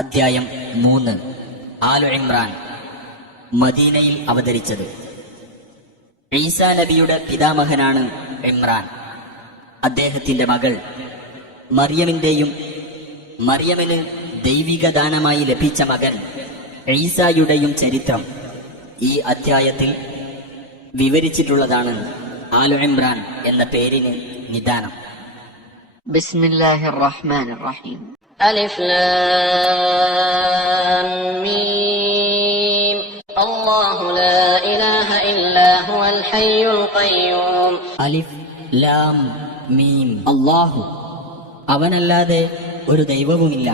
അധ്യായം മൂന്ന്. ആലു ഇമ്രാൻ മദീനയിൽ അവതരിച്ചത്. ഈസാ നബിയുടെ പിതാമഹനാണ് ഇമ്രാൻ. അദ്ദേഹത്തിന്റെ മകൾ മറിയമിന്റെയും മറിയമിന് ദൈവിക ദാനമായി ലഭിച്ച മകൻ ഈസായുടെയും ചരിത്രം ഈ അധ്യായത്തിൽ വിവരിച്ചിട്ടുള്ളതാണ് ആലു ഇമ്രാൻ എന്ന പേരിന് നിദാനം. ബിസ്മില്ലാഹിർ റഹ്മാൻ റഹീം. ألف لام ميم الله لا إله إلا هو الحي القيوم അലിഫ് ലാം മീം അള്ളാഹു അവനല്ലാതെ ഒരു ദൈവവുമില്ല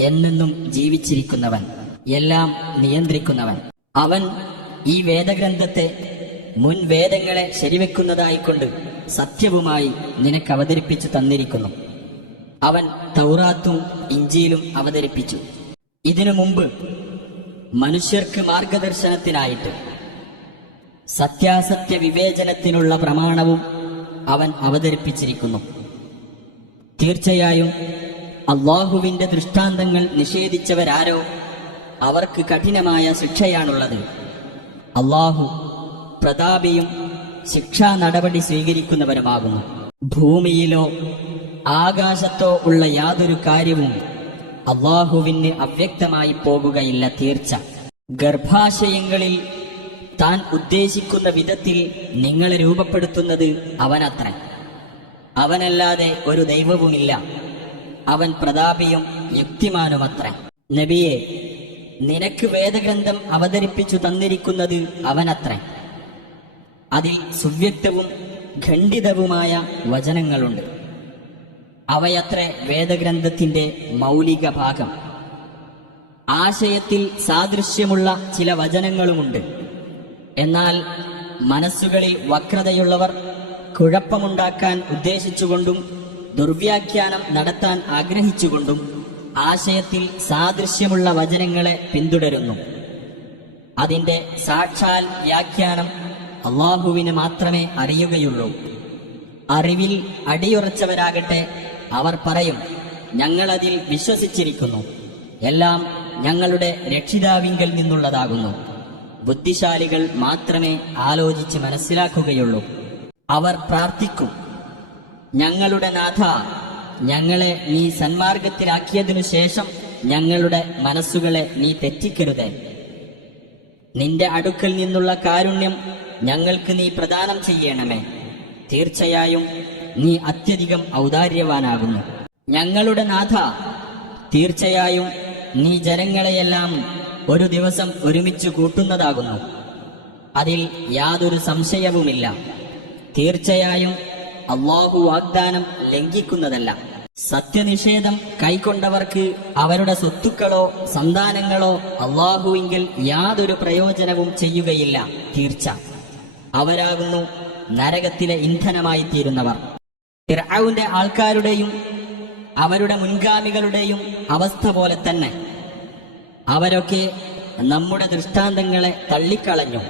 എന്നെന്നും ജീവിച്ചിരിക്കുന്നവൻ എല്ലാം നിയന്ത്രിക്കുന്നവൻ അവൻ ഈ വേദഗ്രന്ഥത്തെ മുൻ വേദങ്ങളെ ശരിവെക്കുന്നതായിക്കൊണ്ട് സത്യവുമായി നിനക്ക് അവതരിപ്പിച്ചു തന്നിരിക്കുന്നു അവൻ തൗറാത്തും ഇഞ്ചിയിലും അവതരിപ്പിച്ചു. ഇതിനു മുമ്പ് മനുഷ്യർക്ക് മാർഗദർശനത്തിനായിട്ട് സത്യാസത്യ വിവേചനത്തിനുള്ള പ്രമാണവും അവൻ അവതരിപ്പിച്ചിരിക്കുന്നു. തീർച്ചയായും അള്ളാഹുവിന്റെ ദൃഷ്ടാന്തങ്ങൾ നിഷേധിച്ചവരാരോ അവർക്ക് കഠിനമായ ശിക്ഷയാണുള്ളത്. അള്ളാഹു പ്രതാപിയും ശിക്ഷാ നടപടി സ്വീകരിക്കുന്നവരുമാകുന്നു. ഭൂമിയിലോ ആകാശത്തോ ഉള്ള യാതൊരു കാര്യവും അള്ളാഹുവിന് അവ്യക്തമായി പോകുകയില്ല തീർച്ച. ഗർഭാശയങ്ങളിൽ താൻ ഉദ്ദേശിക്കുന്ന വിധത്തിൽ നിങ്ങളെ രൂപപ്പെടുത്തുന്നത് അവനത്ര. അവനല്ലാതെ ഒരു ദൈവവുമില്ല. അവൻ പ്രതാപിയും യുക്തിമാനുമത്ര. നബിയെ നിനക്ക് വേദഗ്രന്ഥം അവതരിപ്പിച്ചു തന്നിരിക്കുന്നത് അവനത്ര. അതിൽ സുവ്യക്തവും ഖണ്ഡിതവുമായ വചനങ്ങളുണ്ട്. അവയത്രേ വേദഗ്രന്ഥത്തിന്റെ മൗലിക ഭാഗം. ആശയത്തിൽ സാദൃശ്യമുള്ള ചില വചനങ്ങളുമുണ്ട്. എന്നാൽ മനസ്സുകളിൽ വക്രതയുള്ളവർ കുഴപ്പമുണ്ടാക്കാൻ ഉദ്ദേശിച്ചുകൊണ്ടും ദുർവ്യാഖ്യാനം നടത്താൻ ആഗ്രഹിച്ചുകൊണ്ടും ആശയത്തിൽ സാദൃശ്യമുള്ള വചനങ്ങളെ പിന്തുടരുന്നു. അതിന്റെ സാക്ഷാൽ വ്യാഖ്യാനം അള്ളാഹുവിന് മാത്രമേ അറിയുകയുള്ളൂ. അറിവിൽ അടിയുറച്ചവരാകട്ടെ അവർ പറയും ഞങ്ങളതിൽ വിശ്വസിച്ചിരിക്കുന്നു. എല്ലാം ഞങ്ങളുടെ രക്ഷിതാവിങ്കൽ നിന്നുള്ളതാകുന്നു. ബുദ്ധിശാലികൾ മാത്രമേ ആലോചിച്ച് മനസ്സിലാക്കുകയുള്ളൂ. അവർ പ്രാർത്ഥിക്കും ഞങ്ങളുടെ നാഥ ഞങ്ങളെ നീ സന്മാർഗത്തിലാക്കിയതിനു ശേഷം ഞങ്ങളുടെ മനസ്സുകളെ നീ തെറ്റിക്കരുത്. നിന്റെ അടുക്കൽ നിന്നുള്ള കാരുണ്യം ഞങ്ങൾക്ക് നീ പ്രദാനം ചെയ്യണമേ. തീർച്ചയായും നീ അത്യധികം ഔദാര്യവാനാകുന്നു. ഞങ്ങളുടെ നാഥ തീർച്ചയായും നീ ജനങ്ങളെയെല്ലാം ഒരു ദിവസം ഒരുമിച്ച് കൂട്ടുന്നതാകുന്നു. അതിൽ യാതൊരു സംശയവുമില്ല. തീർച്ചയായും അള്ളാഹു വാഗ്ദാനം ലംഘിക്കുന്നതല്ല. സത്യനിഷേധം കൈക്കൊണ്ടവർക്ക് അവരുടെ സ്വത്തുക്കളോ സന്താനങ്ങളോ അള്ളാഹുവിങ്കിൽ യാതൊരു പ്രയോജനവും ചെയ്യുകയില്ല. തീർച്ച. അവരാകുന്നു നരകത്തിലെ ഇന്ധനമായി തീരുന്നവർ ഫിർഔന്റെ ആൾക്കാരുടെയും അവരുടെ മുൻഗാമികളുടെയും അവസ്ഥ പോലെ തന്നെ അവരൊക്കെ നമ്മുടെ ദൃഷ്ടാന്തങ്ങളെ തള്ളിക്കളഞ്ഞു.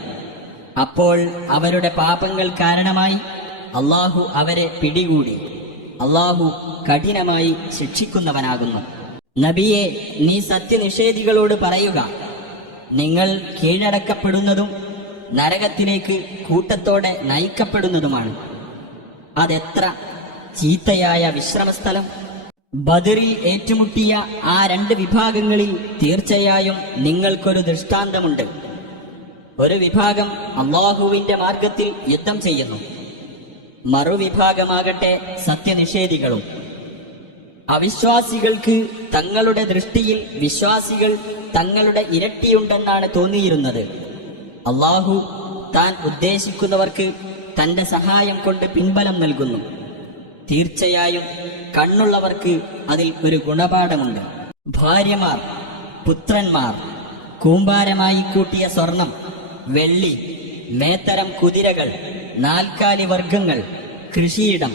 അപ്പോൾ അവരുടെ പാപങ്ങൾ കാരണമായി അള്ളാഹു അവരെ പിടികൂടി. അള്ളാഹു കഠിനമായി ശിക്ഷിക്കുന്നവനാകുന്നു. നബിയെ നീ സത്യനിഷേധികളോട് പറയുക. നിങ്ങൾ കീഴടക്കപ്പെടുന്നതും നരകത്തിലേക്ക് കൂട്ടത്തോടെ നയിക്കപ്പെടുന്നതുമാണ്. അതെത്ര ചീത്തയായ വിശ്രമസ്ഥലം. ബദറിൽ ഏറ്റുമുട്ടിയ ആ രണ്ട് വിഭാഗങ്ങളിൽ തീർച്ചയായും നിങ്ങൾക്കൊരു ദൃഷ്ടാന്തമുണ്ട്. ഒരു വിഭാഗം അള്ളാഹുവിന്റെ മാർഗത്തിൽ യുദ്ധം ചെയ്യുന്നു. മറുവിഭാഗമാകട്ടെ സത്യനിഷേധികളും. അവിശ്വാസികൾക്ക് തങ്ങളുടെ ദൃഷ്ടിയിൽ വിശ്വാസികൾ തങ്ങളുടെ ഇരട്ടിയുണ്ടെന്നാണ് തോന്നിയിരുന്നത്. അള്ളാഹു താൻ ഉദ്ദേശിക്കുന്നവർക്ക് തന്റെ സഹായം കൊണ്ട് പിൻബലം നൽകുന്നു. തീർച്ചയായും കണ്ണുള്ളവർക്ക് അതിൽ ഒരു ഗുണപാഠമുണ്ട്. ഭാര്യമാർ പുത്രന്മാർ കൂമ്പാരമായി കൂട്ടിയ സ്വർണം വെള്ളി മേത്തരം കുതിരകൾ നാൽക്കാലി വർഗങ്ങൾ കൃഷിയിടം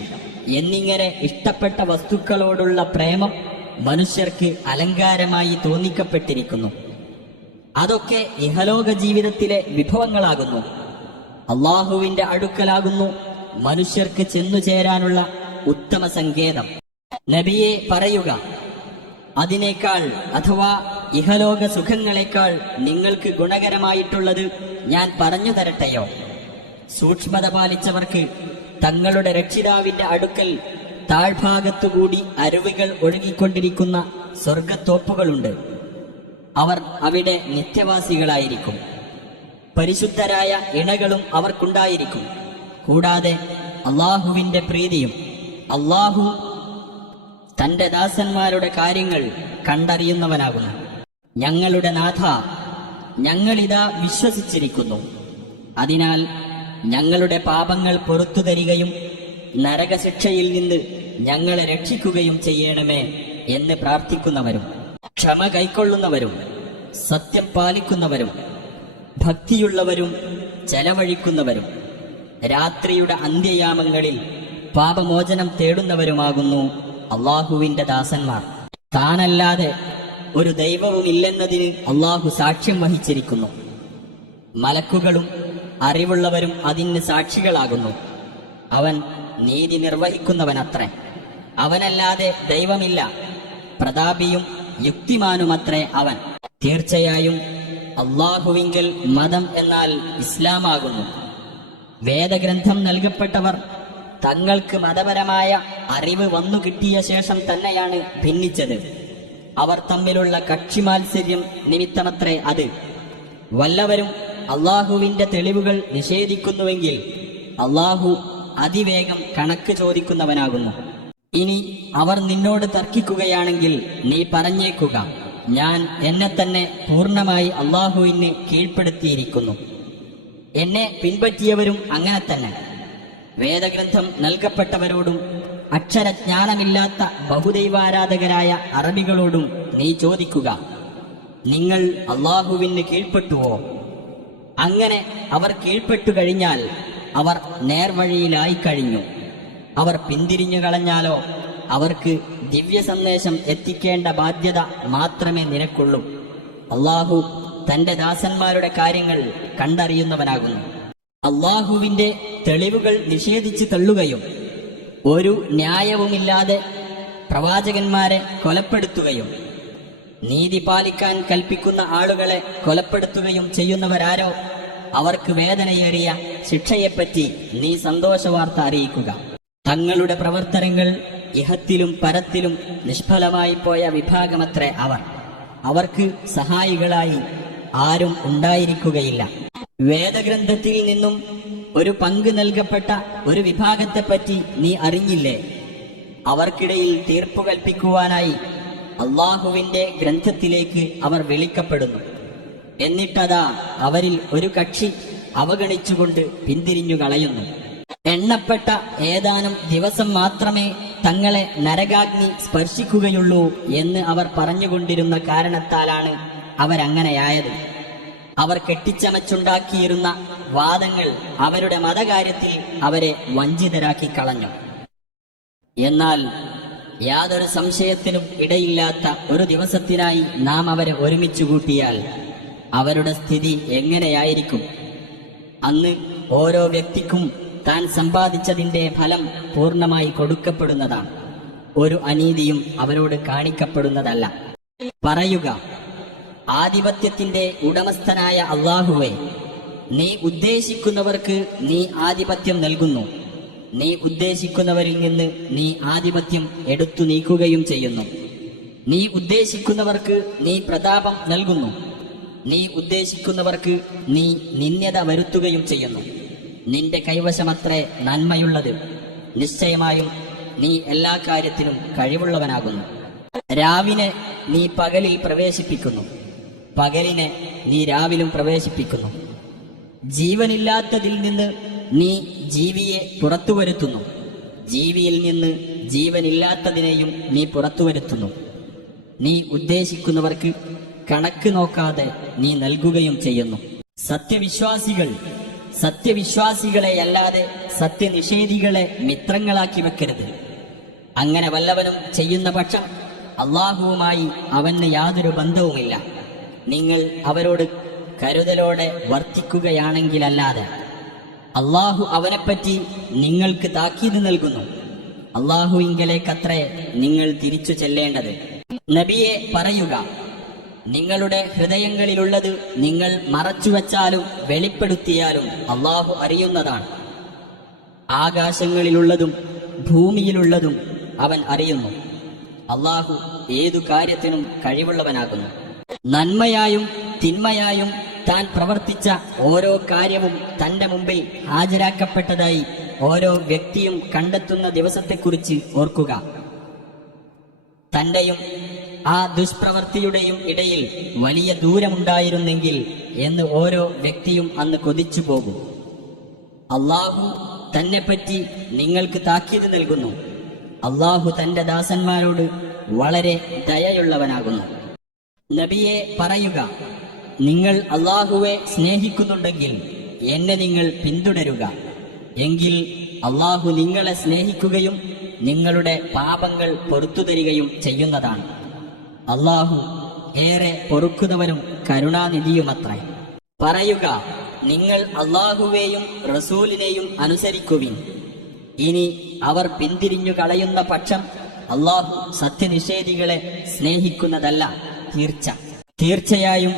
എന്നിങ്ങനെ ഇഷ്ടപ്പെട്ട വസ്തുക്കളോടുള്ള പ്രേമം മനുഷ്യർക്ക് അലങ്കാരമായി തോന്നിക്കപ്പെട്ടിരിക്കുന്നു. അതൊക്കെ ഇഹലോക ജീവിതത്തിലെ വിഭവങ്ങളാകുന്നു. അള്ളാഹുവിന്റെ അടുക്കലാകുന്നു മനുഷ്യർക്ക് ചെന്നു ചേരാനുള്ള ഉത്തമ സങ്കേതം. നബിയെ പറയുക അതിനേക്കാൾ അഥവാ ഇഹലോക സുഖങ്ങളെക്കാൾ നിങ്ങൾക്ക് ഗുണകരമായിട്ടുള്ളത് ഞാൻ പറഞ്ഞു തരട്ടെയോ? സൂക്ഷ്മത പാലിച്ചവർക്ക് തങ്ങളുടെ രക്ഷിതാവിന്റെ അടുക്കൽ താഴ്ഭാഗത്തുകൂടി അരുവികൾ ഒഴുകിക്കൊണ്ടിരിക്കുന്ന സ്വർഗത്തോപ്പുകളുണ്ട് അവർ അവിടെ നിത്യവാസികളായിരിക്കും. പരിശുദ്ധരായ ഇണകളും അവർക്കുണ്ടായിരിക്കും. കൂടാതെ അള്ളാഹുവിന്റെ പ്രീതിയും അള്ളാഹു തന്റെ ദാസന്മാരുടെ കാര്യങ്ങൾ കണ്ടറിയുന്നവനാകുന്നു. ഞങ്ങളുടെ നാഥ ഞങ്ങളിതാ വിശ്വസിച്ചിരിക്കുന്നു. അതിനാൽ ഞങ്ങളുടെ പാപങ്ങൾ പൊറത്തു തരികയും നരകശിക്ഷയിൽ നിന്ന് ഞങ്ങളെ രക്ഷിക്കുകയും ചെയ്യണമേ എന്ന് പ്രാർത്ഥിക്കുന്നവരും ക്ഷമ കൈക്കൊള്ളുന്നവരും സത്യം പാലിക്കുന്നവരും ഭക്തിയുള്ളവരും ചെലവഴിക്കുന്നവരും രാത്രിയുടെ അന്ത്യയാമങ്ങളിൽ പാപമോചനം തേടുന്നവരുമാകുന്നു അള്ളാഹുവിന്റെ ദാസന്മാർ. താനല്ലാതെ ഒരു ദൈവവുമില്ലെന്നതിന് അള്ളാഹു സാക്ഷ്യം വഹിച്ചിരിക്കുന്നു. മലക്കുകളും അറിവുള്ളവരും അതിന് സാക്ഷികളാകുന്നു. അവൻ നീതി നിർവഹിക്കുന്നവനത്രേ. അവനല്ലാതെ ദൈവമില്ല. പ്രതാപിയും യുക്തിമാനുമത്രേ അവൻ. തീർച്ചയായും അള്ളാഹുവിങ്കൽ മതം എന്നാൽ ഇസ്ലാമാകുന്നു. വേദഗ്രന്ഥം നൽകപ്പെട്ടവർ തങ്ങൾക്ക് മതപരമായ അറിവ് വന്നു കിട്ടിയ ശേഷം തന്നെയാണ് ഭിന്നിച്ചത്. അവർ തമ്മിലുള്ള കക്ഷി മാത്സര്യം നിമിത്തമത്രേ അത്. വല്ലവരും അള്ളാഹുവിന്റെ തെളിവുകൾ നിഷേധിക്കുന്നുവെങ്കിൽ അള്ളാഹു അതിവേഗം കണക്ക് ചോദിക്കുന്നവനാകുന്നു. ഇനി അവർ നിന്നോട് തർക്കിക്കുകയാണെങ്കിൽ നീ പറഞ്ഞേക്കുക ഞാൻ എന്നെ തന്നെ പൂർണമായി അള്ളാഹുവിന് കീഴ്പ്പെടുത്തിയിരിക്കുന്നു. എന്നെ പിൻപറ്റിയവരും അങ്ങനെ തന്നെ. വേദഗ്രന്ഥം നൽകപ്പെട്ടവരോടും അക്ഷരജ്ഞാനമില്ലാത്ത ബഹുദൈവാരാധകരായ അറബികളോടും നീ ചോദിക്കുക നിങ്ങൾ അള്ളാഹുവിന് കീഴ്പ്പെട്ടുവോ? അങ്ങനെ അവർ കീഴ്പ്പെട്ടു കഴിഞ്ഞാൽ അവർ നേർവഴിയിലായി കഴിഞ്ഞു. അവർ പിന്തിരിഞ്ഞു കളഞ്ഞാലോ അവർക്ക് ദിവ്യ സന്ദേശം എത്തിക്കേണ്ട ബാധ്യത മാത്രമേ നിനക്കുള്ളൂ. അള്ളാഹു തന്റെ ദാസന്മാരുടെ കാര്യങ്ങൾ കണ്ടറിയുന്നവനാകുന്നു. അള്ളാഹുവിന്റെ തെളിവുകൾ നിഷേധിച്ച് തള്ളുകയും ഒരു ന്യായവുമില്ലാതെ പ്രവാചകന്മാരെ കൊലപ്പെടുത്തുകയും നീതി പാലിക്കാൻ കൽപ്പിക്കുന്ന ആളുകളെ കൊലപ്പെടുത്തുകയും ചെയ്യുന്നവരാരോ അവർക്ക് വേദനയേറിയ ശിക്ഷയെപ്പറ്റി നീ സന്തോഷവാർത്ത അറിയിക്കുക. തങ്ങളുടെ പ്രവർത്തനങ്ങൾ ഇഹത്തിലും പരത്തിലും നിഷ്ഫലമായി പോയ വിഭാഗമത്രേ അവർ. അവർക്ക് സഹായികളായി ആരും ഉണ്ടായിരിക്കുകയില്ല. വേദഗ്രന്ഥത്തിൽ നിന്നും ഒരു പങ്ക് നൽകപ്പെട്ട ഒരു വിഭാഗത്തെപ്പറ്റി നീ അറിഞ്ഞില്ലേ? അവർക്കിടയിൽ തീർപ്പ് കൽപ്പിക്കുവാനായി അള്ളാഹുവിന്റെ ഗ്രന്ഥത്തിലേക്ക് അവർ വിളിക്കപ്പെടുന്നു. എന്നിട്ടതാ അവരിൽ ഒരു കക്ഷി അവഗണിച്ചുകൊണ്ട് പിന്തിരിഞ്ഞു കളയുന്നു. എണ്ണപ്പെട്ട ഏതാനും ദിവസം മാത്രമേ തങ്ങളെ നരകാഗ്നി സ്പർശിക്കുകയുള്ളൂ എന്ന് അവർ പറഞ്ഞുകൊണ്ടിരുന്ന കാരണത്താലാണ് അവരങ്ങനെയായത്. അവർ കെട്ടിച്ചമച്ചുണ്ടാക്കിയിരുന്ന വാദങ്ങൾ അവരുടെ മതകാര്യത്തിൽ അവരെ വഞ്ചിതരാക്കി കളഞ്ഞു. എന്നാൽ യാതൊരു സംശയത്തിനും ഇടയില്ലാത്ത ഒരു ദിവസത്തിനായി നാം അവരെ ഒരുമിച്ച് കൂട്ടിയാൽ അവരുടെ സ്ഥിതി എങ്ങനെയായിരിക്കും? അന്ന് ഓരോ വ്യക്തിക്കും താൻ സമ്പാദിച്ചതിന്റെ ഫലം പൂർണമായി കൊടുക്കപ്പെടുന്നതാണ്. ഒരു അനീതിയും അവരോട് കാണിക്കപ്പെടുന്നതല്ല. പറയുക ആധിപത്യത്തിന്റെ ഉടമസ്ഥനായ അള്ളാഹുവെ നീ ഉദ്ദേശിക്കുന്നവർക്ക് നീ ആധിപത്യം നൽകുന്നു. നീ ഉദ്ദേശിക്കുന്നവരിൽ നിന്ന് നീ ആധിപത്യം എടുത്തു നീക്കുകയും ചെയ്യുന്നു. നീ ഉദ്ദേശിക്കുന്നവർക്ക് നീ പ്രതാപം നൽകുന്നു. നീ ഉദ്ദേശിക്കുന്നവർക്ക് നീ നിന്ദ്യത വരുത്തുകയും ചെയ്യുന്നു. നിന്റെ കൈവശമത്രേ നന്മയുള്ളത്. നിശ്ചയമായും നീ എല്ലാ കാര്യത്തിനും കഴിവുള്ളവനാകുന്നു. രാവിനെ നീ പകലിൽ പ്രവേശിപ്പിക്കുന്നു. പകലിനെ നീ രാവിലും പ്രവേശിപ്പിക്കുന്നു. ജീവനില്ലാത്തതിൽ നിന്ന് നീ ജീവിയെ പുറത്തു വരുത്തുന്നു ജീവിയിൽ നിന്ന് ജീവനില്ലാത്തതിനെയും നീ പുറത്തു വരുത്തുന്നു നീ ഉദ്ദേശിക്കുന്നവർക്ക് കണക്ക് നോക്കാതെ നീ നൽകുകയും ചെയ്യുന്നു. സത്യവിശ്വാസികൾ സത്യവിശ്വാസികളെ അല്ലാതെ സത്യനിഷേധികളെ മിത്രങ്ങളാക്കി വെക്കരുത്. അങ്ങനെ വല്ലവനും ചെയ്യുന്ന പക്ഷം അള്ളാഹുവുമായി അവന് യാതൊരു ബന്ധവുമില്ല. നിങ്ങൾ അവരോട് കരുതലോടെ വർത്തിക്കുകയാണെങ്കിലല്ലാതെ അള്ളാഹു അവനെപ്പറ്റി നിങ്ങൾക്ക് താക്കീത് നൽകുന്നു. അള്ളാഹുവിങ്കലേക്കത്രേ നിങ്ങൾ തിരിച്ചു ചെല്ലേണ്ടത്. നബിയെ പറയുക നിങ്ങളുടെ ഹൃദയങ്ങളിലുള്ളത് നിങ്ങൾ മറച്ചുവെച്ചാലും വെളിപ്പെടുത്തിയാലും അള്ളാഹു അറിയുന്നതാണ്. ആകാശങ്ങളിലുള്ളതും ഭൂമിയിലുള്ളതും അവൻ അറിയുന്നു. അള്ളാഹു ഏതു കാര്യത്തിനും കഴിവുള്ളവനാകുന്നു. നന്മയായും തിന്മയായും താൻ പ്രവർത്തിച്ച ഓരോ കാര്യവും തന്റെ മുമ്പിൽ ഹാജരാക്കപ്പെട്ടതായി ഓരോ വ്യക്തിയും കണ്ടെത്തുന്ന ദിവസത്തെക്കുറിച്ച് ഓർക്കുക. തന്റെയും ആ ദുഷ്പ്രവൃത്തിയുടെയും ഇടയിൽ വലിയ ദൂരമുണ്ടായിരുന്നെങ്കിൽ എന്ന് ഓരോ വ്യക്തിയും അന്ന് കൊതിച്ചു പോകും. അള്ളാഹു തന്നെപ്പറ്റി നിങ്ങൾക്ക് താക്കീത് നൽകുന്നു. അള്ളാഹു തന്റെ ദാസന്മാരോട് വളരെ ദയയുള്ളവനാകുന്നു. നബിയെ പറയുക നിങ്ങൾ അള്ളാഹുവെ സ്നേഹിക്കുന്നുണ്ടെങ്കിൽ എന്നെ നിങ്ങൾ പിന്തുടരുക. എങ്കിൽ അള്ളാഹു നിങ്ങളെ സ്നേഹിക്കുകയും നിങ്ങളുടെ പാപങ്ങൾ പൊറത്തു തരികയും ചെയ്യുന്നതാണ്. അള്ളാഹു ഏറെ പൊറുക്കുന്നവനും കരുണാനിധിയുമത്രേ. പറയുക നിങ്ങൾ അള്ളാഹുവേയും റസൂലിനെയും അനുസരിക്കുവിൻ. ഇനി അവർ പിന്തിരിഞ്ഞു കളയുന്ന പക്ഷം അള്ളാഹു സത്യനിഷേധികളെ സ്നേഹിക്കുന്നതല്ല. തീർച്ച. തീർച്ചയായും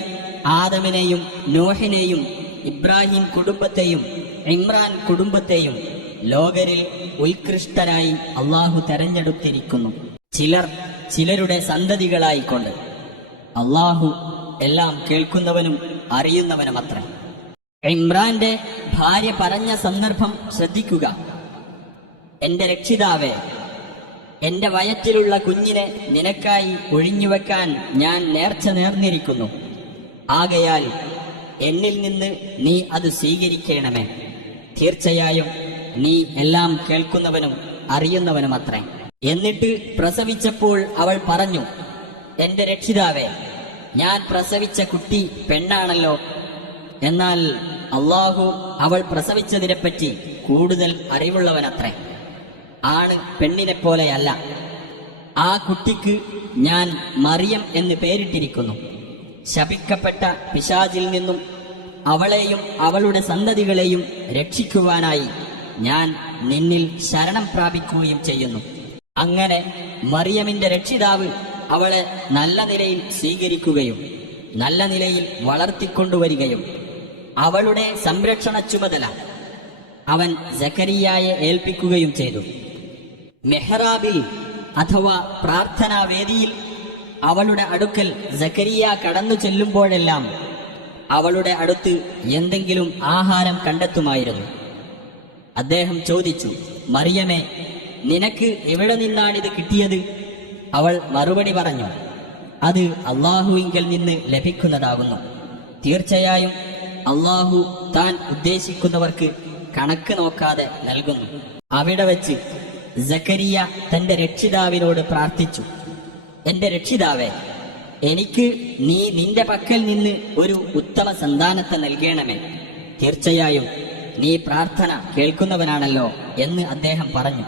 ആദമിനെയും നോഹിനെയും ഇബ്രാഹിം കുടുംബത്തെയും ഇമ്രാൻ കുടുംബത്തെയും ലോകരിൽ ഉത്കൃഷ്ടരായി അള്ളാഹു തെരഞ്ഞെടുത്തിരിക്കുന്നു. ചിലർ ചിലരുടെ സന്തതികളായിക്കൊണ്ട് അള്ളാഹു എല്ലാം കേൾക്കുന്നവനും അറിയുന്നവനുമത്രേ. ഇമ്രാന്റെ ഭാര്യ പറഞ്ഞ സന്ദർഭം ശ്രദ്ധിക്കുക. എന്റെ രക്ഷിതാവേ എന്റെ വയറ്റിലുള്ള കുഞ്ഞിനെ നിനക്കായി ഒഴിഞ്ഞുവെക്കാൻ ഞാൻ നേർച്ച നേർന്നിരിക്കുന്നു. ആകയാൽ എന്നിൽ നിന്ന് നീ അത് സ്വീകരിക്കണമേ. തീർച്ചയായും നീ എല്ലാം കേൾക്കുന്നവനും അറിയുന്നവനുമത്രേ. എന്നിട്ട് പ്രസവിച്ചപ്പോൾ അവൾ പറഞ്ഞു എന്റെ രക്ഷിതാവേ ഞാൻ പ്രസവിച്ച കുട്ടി പെണ്ണാണല്ലോ. എന്നാൽ അള്ളാഹു അവൾ പ്രസവിച്ചതിനെപ്പറ്റി കൂടുതൽ അറിവുള്ളവനത്രേ. ആണ് പെണ്ണിനെ പോലെയല്ല. ആ കുട്ടിക്ക് ഞാൻ മറിയം എന്ന് പേരിട്ടിരിക്കുന്നു. ശപിക്കപ്പെട്ട പിശാചിൽ നിന്നും അവളെയും അവളുടെ സന്തതികളെയും രക്ഷിക്കുവാനായി ഞാൻ നിന്നിൽ ശരണം പ്രാപിക്കുകയും ചെയ്യുന്നു. അങ്ങനെ മറിയമിന്റെ രക്ഷിതാവ് അവളെ നല്ല നിലയിൽ സ്വീകരിക്കുകയും നല്ല നിലയിൽ വളർത്തിക്കൊണ്ടുവരികയും അവളുടെ സംരക്ഷണ ചുമതല അവൻ ജക്കരിയായെ ഏൽപ്പിക്കുകയും ചെയ്തു. മെഹ്റാബിൽ അഥവാ പ്രാർത്ഥനാ വേദിയിൽ അവളുടെ അടുക്കൽ ജക്കരിയ കടന്നു ചെല്ലുമ്പോഴെല്ലാം അവളുടെ അടുത്ത് എന്തെങ്കിലും ആഹാരം കണ്ടെത്തുമായിരുന്നു. അദ്ദേഹം ചോദിച്ചു മറിയമേ നിനക്ക് എവിടെ നിന്നാണിത് കിട്ടിയത്? അവൾ മറുപടി പറഞ്ഞു അത് അള്ളാഹുവിങ്കൽ നിന്ന് ലഭിക്കുന്നതാകുന്നു. തീർച്ചയായും അള്ളാഹു താൻ ഉദ്ദേശിക്കുന്നവർക്ക് കണക്ക് നോക്കാതെ നൽകുന്നു. അവിടെ വെച്ച് ജക്കരിയ തന്റെ രക്ഷിതാവിനോട് പ്രാർത്ഥിച്ചു. എന്റെ രക്ഷിതാവേ എനിക്ക് നീ നിന്റെ പക്കൽ നിന്ന് ഒരു ഉത്തമ സന്താനത്തെ നൽകണമേ. തീർച്ചയായും നീ പ്രാർത്ഥന കേൾക്കുന്നവനാണല്ലോ എന്ന് അദ്ദേഹം പറഞ്ഞു.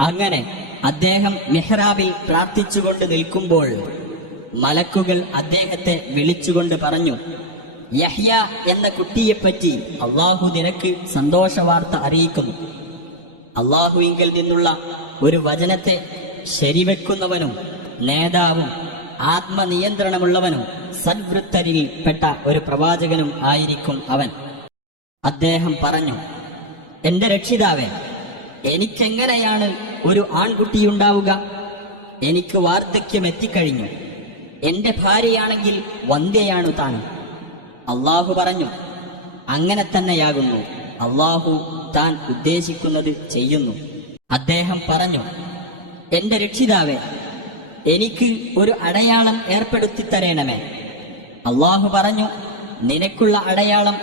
അങ്ങനെ അദ്ദേഹം മെഹ്റാബിൽ പ്രാർത്ഥിച്ചുകൊണ്ട് നിൽക്കുമ്പോൾ മലക്കുകൾ അദ്ദേഹത്തെ വിളിച്ചുകൊണ്ട് പറഞ്ഞു യഹ്യ എന്ന കുട്ടിയെപ്പറ്റി അള്ളാഹു നിനക്ക് സന്തോഷവാർത്ത അറിയിക്കുന്നു. അള്ളാഹുവിങ്കിൽ നിന്നുള്ള ഒരു വചനത്തെ ശരിവെക്കുന്നവനും നേതാവും ആത്മനിയന്ത്രണമുള്ളവനും സദ്വൃത്തരിൽ പെട്ട ഒരു പ്രവാചകനും ആയിരിക്കും അവൻ. അദ്ദേഹം പറഞ്ഞു എന്റെ രക്ഷിതാവേ എനിക്കെങ്ങനെയാണ് ഒരു ആൺകുട്ടിയുണ്ടാവുക എനിക്ക് വാർദ്ധക്യം എത്തിക്കഴിഞ്ഞു. എന്റെ ഭാര്യയാണെങ്കിൽ വന്ധ്യയാണു താൻ അള്ളാഹു പറഞ്ഞു അങ്ങനെ തന്നെയാകുന്നു. അള്ളാഹു താൻ ഉദ്ദേശിക്കുന്നത് ചെയ്യുന്നു. അദ്ദേഹം പറഞ്ഞു എന്റെ രക്ഷിതാവേ എനിക്ക് ഒരു അടയാളം ഏർപ്പെടുത്തി തരേണമേ. അള്ളാഹു പറഞ്ഞു നിനക്കുള്ള അടയാളം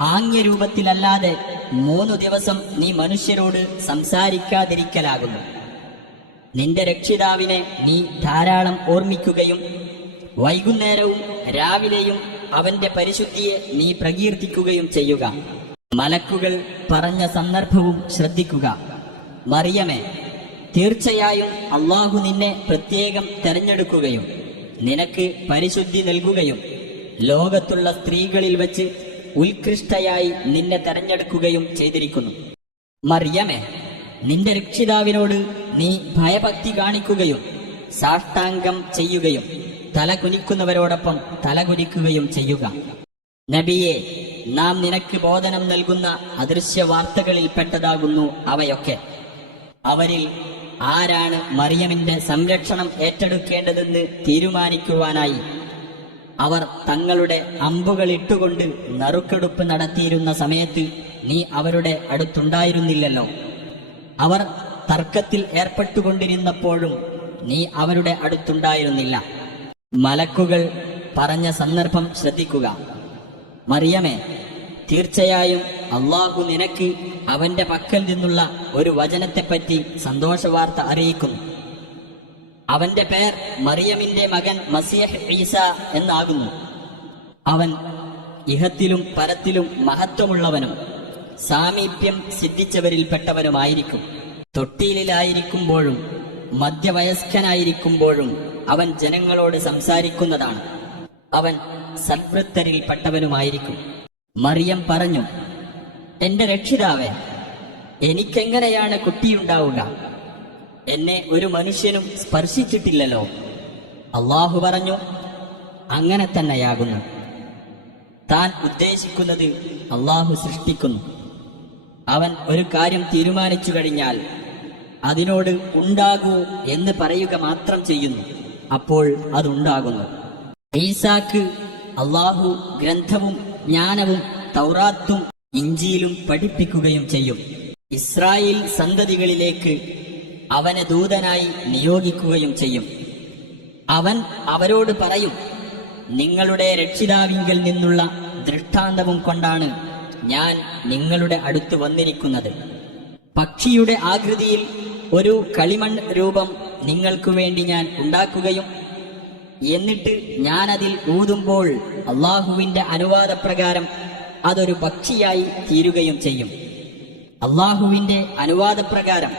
ആംഗ്യരൂപത്തിലല്ലാതെ മൂന്ന് ദിവസം നീ മനുഷ്യരോട് സംസാരിക്കാതിരിക്കലാകുന്നു. നിന്റെ രക്ഷിതാവിനെ നീ ധാരാളം ഓർമ്മിക്കുകയും വൈകുന്നേരവും രാവിലെയും അവന്റെ പരിശുദ്ധിയെ നീ പ്രകീർത്തിക്കുകയും ചെയ്യുക. മലക്കുകൾ പറഞ്ഞ സന്ദർഭവും ശ്രദ്ധിക്കുക. മറിയമേ തീർച്ചയായും അള്ളാഹു നിന്നെ പ്രത്യേകം തെരഞ്ഞെടുക്കുകയും നിനക്ക് പരിശുദ്ധി നൽകുകയും ലോകത്തുള്ള സ്ത്രീകളിൽ വെച്ച് ഉത്കൃഷ്ടയായി നിന്നെ തെരഞ്ഞെടുക്കുകയും ചെയ്തിരിക്കുന്നു. മറിയമേ നിന്റെ രക്ഷിതാവിനോട് നീ ഭയഭക്തി കാണിക്കുകയും സാഷ്ടാംഗം ചെയ്യുകയും തല കുനിക്കുന്നവരോടൊപ്പം തല കുനിക്കുകയും ചെയ്യുക. നബിയെ നാം നിനക്ക് ബോധനം നൽകുന്ന അദൃശ്യ വാർത്തകളിൽ പെട്ടതാകുന്നു അവയൊക്കെ. അവരിൽ ആരാണ് മറിയമിന്റെ സംരക്ഷണം ഏറ്റെടുക്കേണ്ടതെന്ന് തീരുമാനിക്കുവാനായി അവർ തങ്ങളുടെ അമ്പുകൾ ഇട്ടുകൊണ്ട് നറുക്കെടുപ്പ് നടത്തിയിരുന്ന സമയത്ത് നീ അവരുടെ അടുത്തുണ്ടായിരുന്നില്ലല്ലോ. അവർ തർക്കത്തിൽ ഏർപ്പെട്ടുകൊണ്ടിരുന്നപ്പോഴും നീ അവരുടെ അടുത്തുണ്ടായിരുന്നില്ല. മലക്കുകൾ പറഞ്ഞ സന്ദർഭം ശ്രദ്ധിക്കുക. മറിയമേ തീർച്ചയായും അള്ളാഹു നിനക്ക് അവന്റെ പക്കൽ നിന്നുള്ള ഒരു വചനത്തെപ്പറ്റി സന്തോഷവാർത്ത അറിയിക്കുന്നു അവന്റെ പേർ മറിയമിന്റെ മകൻ മസിയഹ് ഈസ എന്നാകുന്നു. അവൻ ഇഹത്തിലും പരത്തിലും മഹത്വമുള്ളവനും സാമീപ്യം സിദ്ധിച്ചവരിൽപ്പെട്ടവനുമായിരിക്കും. തൊട്ടിയിലായിരിക്കുമ്പോഴും മധ്യവയസ്കനായിരിക്കുമ്പോഴും അവൻ ജനങ്ങളോട് സംസാരിക്കുന്നതാണ്. അവൻ സദ്വൃത്തരിൽപ്പെട്ടവനുമായിരിക്കും മറിയം പറഞ്ഞു എന്റെ രക്ഷിതാവേ എനിക്കെങ്ങനെയാണ് കുട്ടിയുണ്ടാവുക? എന്നെ ഒരു മനുഷ്യനും സ്പർശിച്ചിട്ടില്ലല്ലോ. അള്ളാഹു പറഞ്ഞു അങ്ങനെ തന്നെയാകുന്നു. താൻ ഉദ്ദേശിക്കുന്നത് അള്ളാഹു സൃഷ്ടിക്കുന്നു. അവൻ ഒരു കാര്യം തീരുമാനിച്ചു കഴിഞ്ഞാൽ അതിനോട് ഉണ്ടാകൂ എന്ന് പറയുക മാത്രം ചെയ്യുന്നു. അപ്പോൾ അതുണ്ടാകുന്നു. ഈസാക്ക് അള്ളാഹു ഗ്രന്ഥവും ജ്ഞാനവും തൗറാത്തും ഇഞ്ചിയിലും പഠിപ്പിക്കുകയും ചെയ്യും. ഇസ്രായേൽ സന്തതികളിലേക്ക് അവനെ ദൂതനായി നിയോഗിക്കുകയും ചെയ്യും. അവൻ അവരോട് പറയും നിങ്ങളുടെ രക്ഷിതാവിങ്കൽ നിന്നുള്ള ദൃഷ്ടാന്തവും കൊണ്ടാണ് ഞാൻ നിങ്ങളുടെ അടുത്ത് വന്നിരിക്കുന്നത്. പക്ഷിയുടെ ആകൃതിയിൽ ഒരു കളിമൺ രൂപം നിങ്ങൾക്കു വേണ്ടി ഞാൻ ഉണ്ടാക്കുകയും എന്നിട്ട് ഞാനതിൽ ഊതുമ്പോൾ അള്ളാഹുവിന്റെ അനുവാദപ്രകാരം അതൊരു പക്ഷിയായി തീരുകയും ചെയ്യും. അള്ളാഹുവിന്റെ അനുവാദപ്രകാരം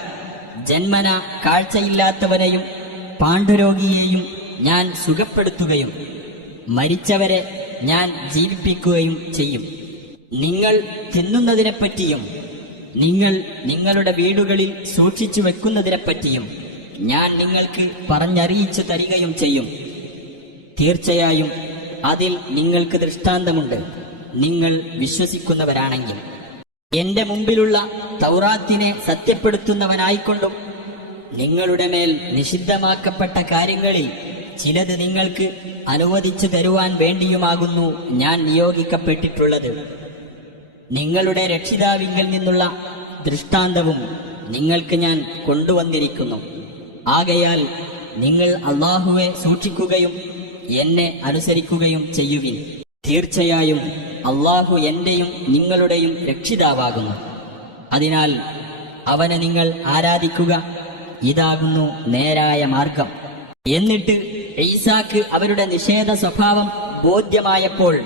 ജന്മന കാഴ്ചയില്ലാത്തവനെയും പാണ്ഡുരോഗിയെയും ഞാൻ സുഖപ്പെടുത്തുകയും മരിച്ചവരെ ഞാൻ ജീവിപ്പിക്കുകയും ചെയ്യും. നിങ്ങൾ തിന്നുന്നതിനെപ്പറ്റിയും നിങ്ങൾ നിങ്ങളുടെ വീടുകളിൽ സൂക്ഷിച്ചു വെക്കുന്നതിനെപ്പറ്റിയും ഞാൻ നിങ്ങൾക്ക് പറഞ്ഞറിയിച്ചു തരികയും ചെയ്യും. തീർച്ചയായും അതിൽ നിങ്ങൾക്ക് ദൃഷ്ടാന്തമുണ്ട്. നിങ്ങൾ വിശ്വസിക്കുന്നവരാണെങ്കിൽ. എന്റെ മുമ്പിലുള്ള തൗറാത്തിനെ സത്യപ്പെടുത്തുന്നവനായിക്കൊണ്ടും നിങ്ങളുടെ മേൽ നിഷിദ്ധമാക്കപ്പെട്ട കാര്യങ്ങളിൽ ചിലത് നിങ്ങൾക്ക് അനുവദിച്ചു തരുവാൻ വേണ്ടിയുമാകുന്നു ഞാൻ നിയോഗിക്കപ്പെട്ടിട്ടുള്ളത്. നിങ്ങളുടെ രക്ഷിതാവിങ്കിൽ നിന്നുള്ള ദൃഷ്ടാന്തവും നിങ്ങൾക്ക് ഞാൻ കൊണ്ടുവന്നിരിക്കുന്നു. ആകയാൽ നിങ്ങൾ അള്ളാഹുവെ സൂക്ഷിക്കുകയും എന്നെ അനുസരിക്കുകയും ചെയ്യുവിൻ. തീർച്ചയായും അള്ളാഹു എന്റെയും നിങ്ങളുടെയും രക്ഷിതാവാകുന്നു. അതിനാൽ അവനെ നിങ്ങൾ ആരാധിക്കുക. ഇതാകുന്നു നേരായ മാർഗം. എന്നിട്ട് ഈസാക്ക് അവരുടെ നിഷേധ സ്വഭാവം ബോധ്യമായപ്പോൾ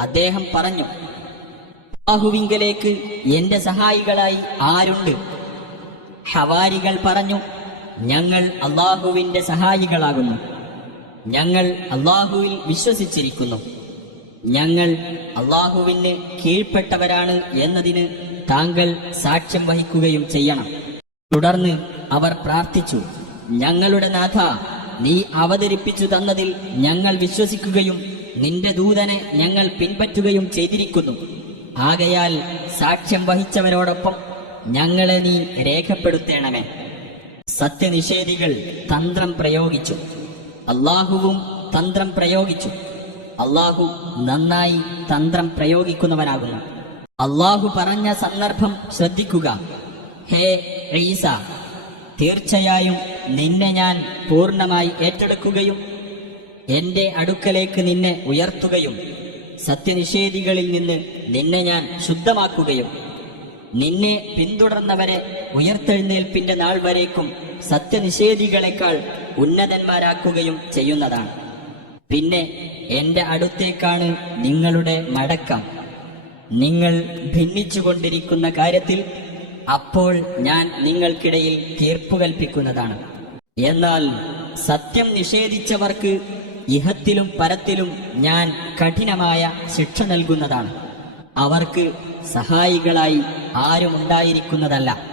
അദ്ദേഹം പറഞ്ഞു അള്ളാഹുവിങ്കലേക്ക് എന്റെ സഹായികളായി ആരുണ്ട്? ഹവാരികൾ പറഞ്ഞു ഞങ്ങൾ അള്ളാഹുവിന്റെ സഹായികളാകുന്നു. ഞങ്ങൾ അള്ളാഹുവിൽ വിശ്വസിച്ചിരിക്കുന്നു. ഞങ്ങൾ അള്ളാഹുവിന് കീഴ്പ്പെട്ടവരാണ് എന്നതിന് താങ്കൾ സാക്ഷ്യം വഹിക്കുകയും ചെയ്യണം. തുടർന്ന് അവർ പ്രാർത്ഥിച്ചു ഞങ്ങളുടെ നാഥ നീ അവതരിപ്പിച്ചു തന്നതിൽ ഞങ്ങൾ വിശ്വസിക്കുകയും നിന്റെ ദൂതനെ ഞങ്ങൾ പിൻപറ്റുകയും ചെയ്തിരിക്കുന്നു. ആകയാൽ സാക്ഷ്യം വഹിച്ചവരോടൊപ്പം ഞങ്ങളെ നീ രേഖപ്പെടുത്തേണമേ. സത്യനിഷേധികൾ തന്ത്രം പ്രയോഗിച്ചു. അള്ളാഹുവും തന്ത്രം പ്രയോഗിച്ചു. അള്ളാഹു നന്നായി തന്ത്രം പ്രയോഗിക്കുന്നവനാകുന്നു. അള്ളാഹു പറഞ്ഞ സന്ദർഭം ശ്രദ്ധിക്കുക. ഹേ ഈസ തീർച്ചയായും നിന്നെ ഞാൻ പൂർണമായി ഏറ്റെടുക്കുകയും എന്റെ അടുക്കലേക്ക് നിന്നെ ഉയർത്തുകയും സത്യനിഷേധികളിൽ നിന്ന് നിന്നെ ഞാൻ ശുദ്ധമാക്കുകയും നിന്നെ പിന്തുടർന്നവരെ ഉയർത്തെഴുന്നേൽപ്പിന്റെ നാൾ വരേക്കും സത്യനിഷേധികളെക്കാൾ ഉന്നതന്മാരാക്കുകയും ചെയ്യുന്നതാണ്. പിന്നെ എന്റെ അടുത്തേക്കാണ് നിങ്ങളുടെ മടക്കം. നിങ്ങൾ ഭിന്നിച്ചുകൊണ്ടിരിക്കുന്ന കാര്യത്തിൽ അപ്പോൾ ഞാൻ നിങ്ങൾക്കിടയിൽ തീർപ്പു കൽപ്പിക്കുന്നതാണ്. എന്നാൽ സത്യം നിഷേധിച്ചവർക്ക് ഇഹത്തിലും പരത്തിലും ഞാൻ കഠിനമായ ശിക്ഷ നൽകുന്നതാണ്. അവർക്ക് സഹായികളായി ആരും ഉണ്ടായിരിക്കുന്നതല്ല